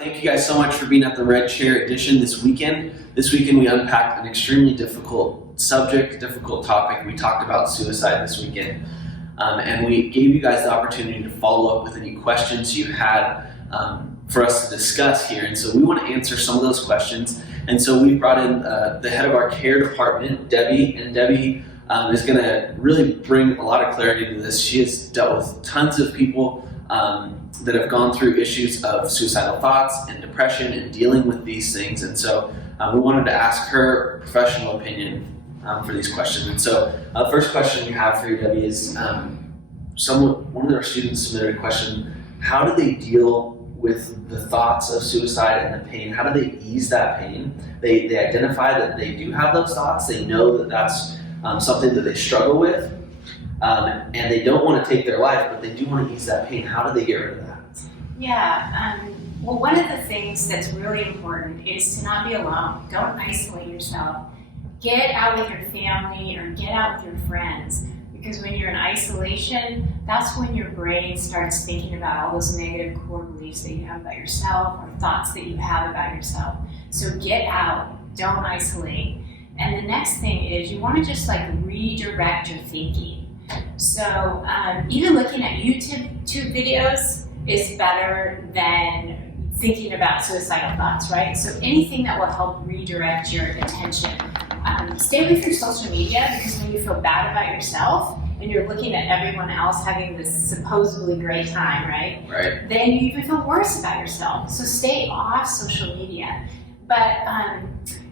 Thank you guys so much for being at the Red Chair edition this weekend. This weekend we unpacked an extremely difficult subject, difficult topic. We talked about suicide this weekend. And we gave you guys the opportunity to follow up with any questions you had for us to discuss here. And so we want to answer some of those questions. And so we brought in the head of our care department, Debbie, and Debbie is going to really bring a lot of clarity to this. She has dealt with tons of people that have gone through issues of suicidal thoughts and depression and dealing with these things. And so we wanted to ask her professional opinion for these questions. And so the first question we have for you, Debbie, is one of our students submitted a question: how do they deal with the thoughts of suicide and the pain? How do they ease that pain? They identify that they do have those thoughts. They know that that's something that they struggle with, and they don't want to take their life, but they do want to ease that pain. How do they get rid of that? Yeah, well, one of the things that's really important is to not be alone. Don't isolate yourself. Get out with your family or get out with your friends, because when you're in isolation, that's when your brain starts thinking about all those negative core beliefs that you have about yourself or thoughts that you have about yourself. So get out, don't isolate. And the next thing is you want to just redirect your thinking. So even looking at YouTube videos is better than thinking about suicidal thoughts, right? So anything that will help redirect your attention. Stay away from social media, because when you feel bad about yourself and you're looking at everyone else having this supposedly great time, right? Then you even feel worse about yourself. So stay off social media. But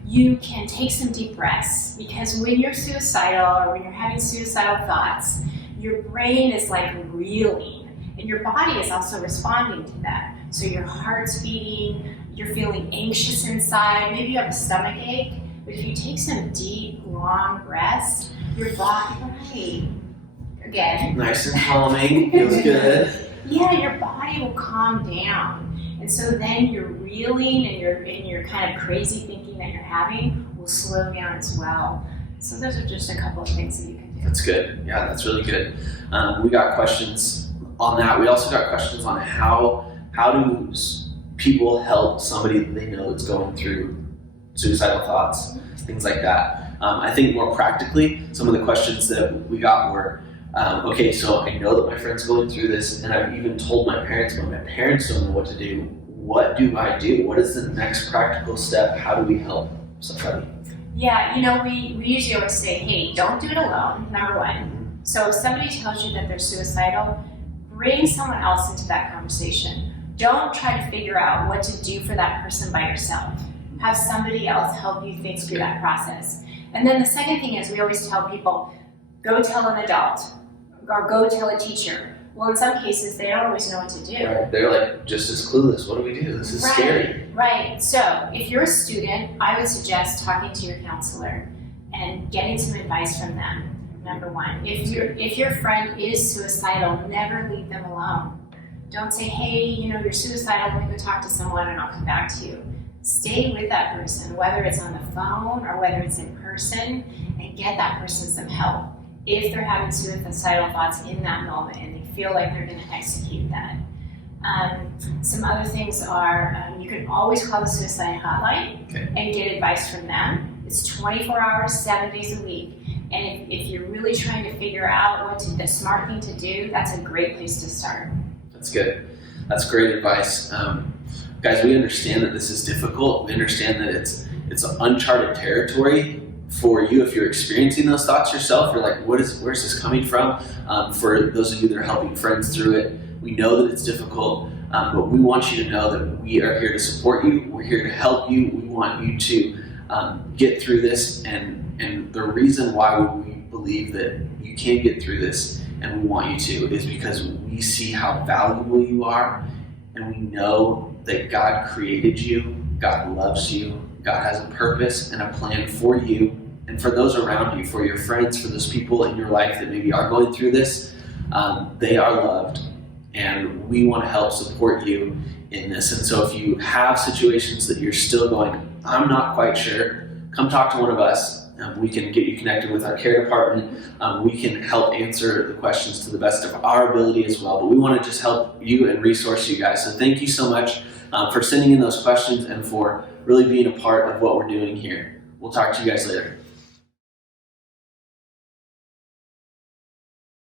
you can take some deep breaths, because when you're suicidal or when you're having suicidal thoughts, your brain is reeling, and your body is also responding to that. So your heart's beating, you're feeling anxious inside, maybe you have a stomach ache. But if you take some deep, long breaths, your body, again. Nice and calming, feels good. Yeah, your body will calm down. And so then your reeling and your kind of crazy thinking that you're having will slow down as well. So those are just a couple of things that you can do. That's good. Yeah, that's really good. We got questions on that. We also got questions on how do people help somebody that they know is going through suicidal thoughts, things like that. I think more practically, some of the questions that we got were, okay, so I know that my friend's going through this, and I've even told my parents, but my parents don't know what to do. What do I do? What is the next practical step? How do we help somebody? Yeah, we usually always say, hey, don't do it alone, number one. So if somebody tells you that they're suicidal, bring someone else into that conversation. Don't try to figure out what to do for that person by yourself. Have somebody else help you think through that process. And then the second thing is, we always tell people, go tell an adult or go tell a teacher. Well, in some cases, they don't always know what to do. Right. They're just as clueless. What do we do? This is scary. Right. So if you're a student, I would suggest talking to your counselor and getting some advice from them, number one. If your friend is suicidal, never leave them alone. Don't say, hey, you're suicidal, let me go talk to someone and I'll come back to you. Stay with that person, whether it's on the phone or whether it's in person, and get that person some help if they're having suicidal thoughts in that moment and they feel like they're going to execute that. Some other things are, you can always call the suicide hotline and get advice from them. It's 24 hours, 7 days a week. And if you're really trying to figure out the smart thing to do, that's a great place to start. That's good. That's great advice. Guys, we understand that this is difficult. We understand that it's uncharted territory for you. If you're experiencing those thoughts yourself, you're like, where's this coming from? For those of you that are helping friends through it, we know that it's difficult, but we want you to know that we are here to support you. We're here to help you. We want you to get through this, and the reason why we believe that you can get through this, and we want you to, is because we see how valuable you are, and we know that God created you, God loves you, God has a purpose and a plan for you and for those around you, for your friends, for those people in your life that maybe are going through this. They are loved, and we want to help support you in this. And so if you have situations that you're still going, I'm not quite sure, come talk to one of us. We can get you connected with our care department. We can help answer the questions to the best of our ability as well. But we want to just help you and resource you guys. So thank you so much for sending in those questions and for really being a part of what we're doing here. We'll talk to you guys later.